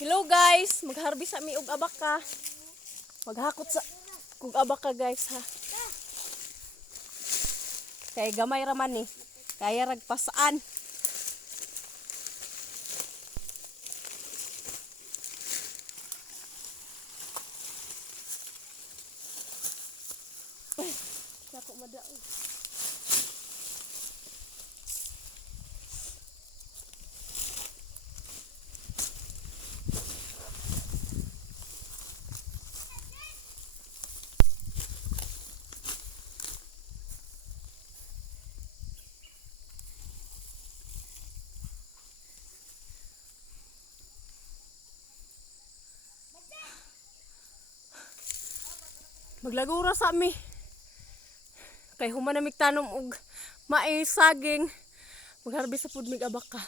Hello guys, magharbis sa mi og abaka. Maghakot sa kog abaka guys ha. Kay gamay ra man ni. Kaya ragpasaan. Ay, Nako madaog. Maglagura sa mi. Kay human na mig tanom og mais saging. Magharbis sa pud mig abaka.